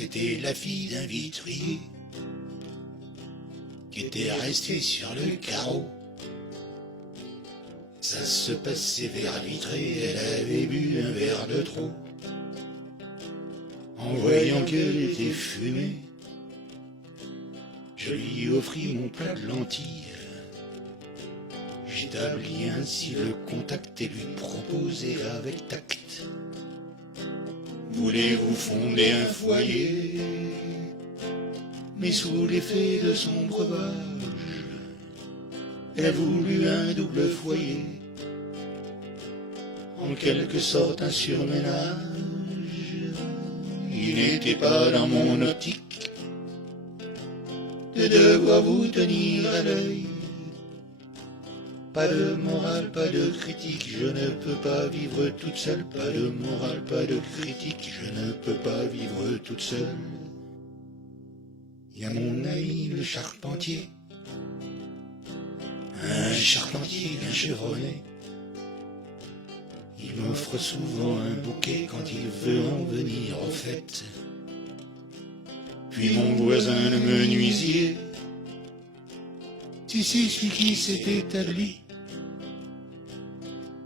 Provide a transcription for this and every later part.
C'était la fille d'un vitrier qui était restée sur le carreau. Ça se passait vers la vitrée, elle avait bu un verre de trop. En voyant qu'elle était fumée, je lui offris mon plat de lentilles. J'établis ainsi le contact et lui proposai avec tact: voulez-vous fonder un foyer? Mais sous l'effet de son breuvage, elle voulut un double foyer, en quelque sorte un surménage. Il n'était pas dans mon optique de devoir vous tenir à l'œil. Pas de morale, pas de critique, je ne peux pas vivre toute seule. Pas de morale, pas de critique, je ne peux pas vivre toute seule. Il y a mon ami le charpentier, un charpentier bien chevronné. Il m'offre souvent un bouquet quand il veut en venir aux fêtes. Puis mon voisin le menuisier, si celui qui s'est établi,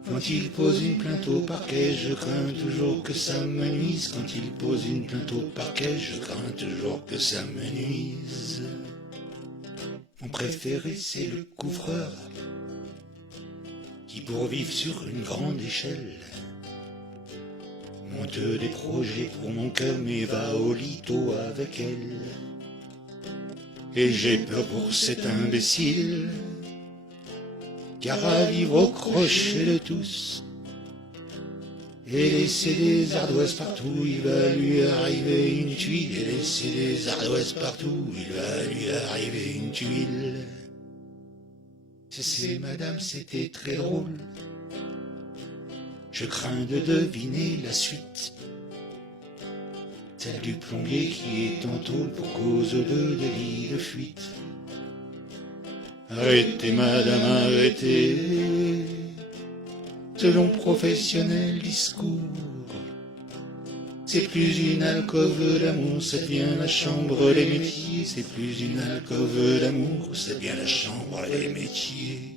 quand il pose une plainte au parquet, je crains toujours que ça me nuise. Quand il pose une plainte au parquet, je crains toujours que ça me nuise. Mon préféré, c'est le couvreur, qui pour vivre sur une grande échelle monte des projets pour mon cœur, mais va au lito avec elle. Et j'ai peur pour cet imbécile, car à vivre au crochet de tous et laisser des ardoises partout, il va lui arriver une tuile. Et laisser des ardoises partout, il va lui arriver une tuile. C'est madame, c'était très drôle. Je crains de deviner la suite, celle du plombier qui est en tôle pour cause de délit de fuite. Arrêtez madame, arrêtez, selon professionnel discours, c'est plus une alcôve d'amour, c'est bien la chambre des métiers. C'est plus une alcôve d'amour, c'est bien la chambre des métiers.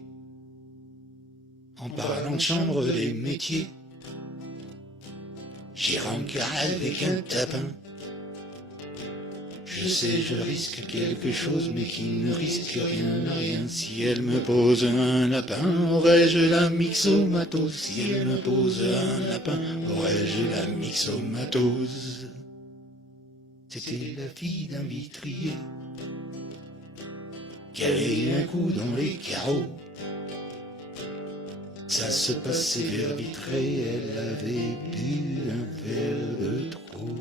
En parlant de chambre des métiers, j'y rentre avec un tapin. Je sais, je risque quelque chose, mais qui ne risque rien, rien. Si elle me pose un lapin, aurais-je la myxomatose? Si elle me pose un lapin, aurais-je la myxomatose? C'était la fille d'un vitrier qui avait un coup dans les carreaux. Ça se passait vers vitrée, elle avait bu un verre de trop.